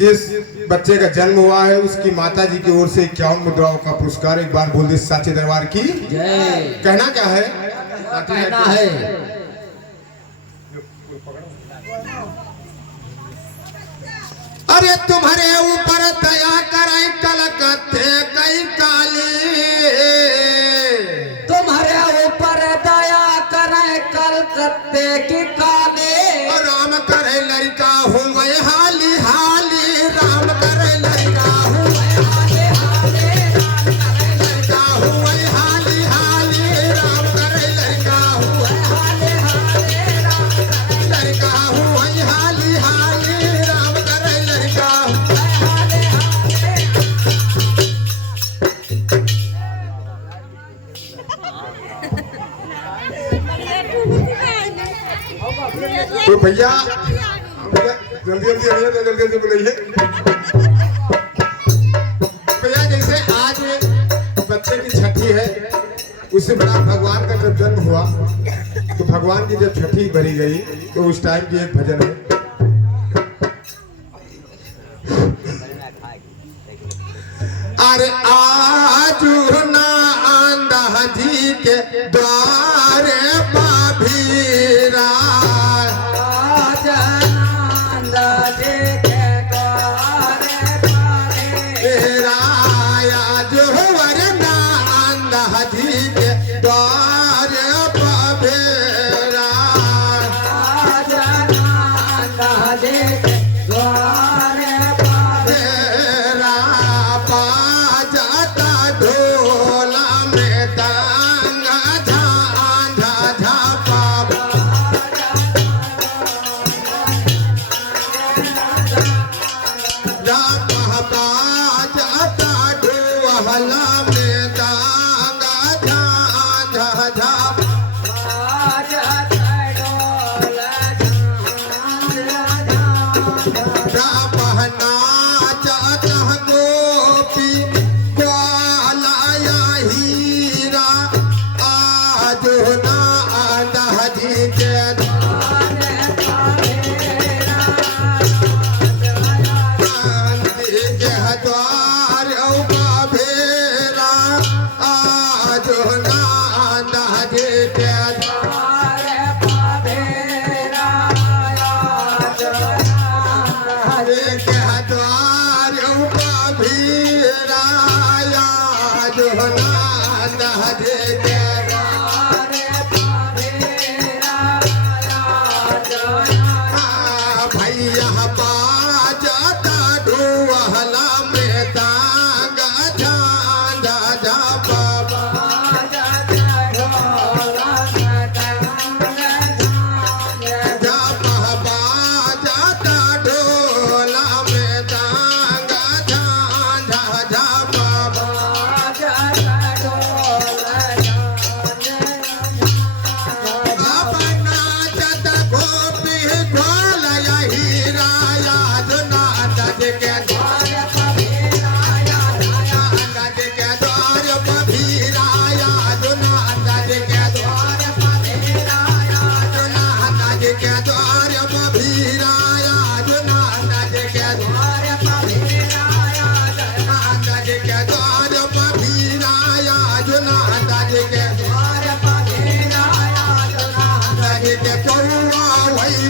जिस बच्चे का जन्म हुआ है उसकी माता जी की ओर से 51 मुद्राओं का पुरस्कार। एक बार बोल दे साचे दरबार की जय। कहना क्या है? कहना है अरे तुम्हारे ऊपर दया करे कलकत्ते कई काली, तुम्हारे ऊपर दया करे कलकत्ते की काली। राम करे लड़का हूँ मैं हाली हाली, राम करे लड़का हूँ मैं हाली हाली, राम करे लड़का हूँ मैं हाली हाली, राम करे लड़का हूँ मैं हाली हाली, राम करे लड़का हूँ मैं हाली हाली, राम करे लड़का हूँ मैं हाली हाली। तो भैया जल्दी जल्दी आइए, जल्दी जल्दी बुलाइए भैया। जैसे आज बच्चे की छठी है, उससे बड़ा भगवान का जब जन्म हुआ तो भगवान की जब छठी भरी गई तो उस टाइम की एक भजन है। अरे आज ना आंधा जी के द्वारे पाभीरा,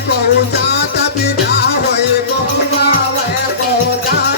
बहु जात बिना होए बहुआ वह बहु जात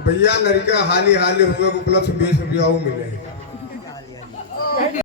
तो भैया लड़का हाली हाली हुए को प्लस 20 रुपया वो मिले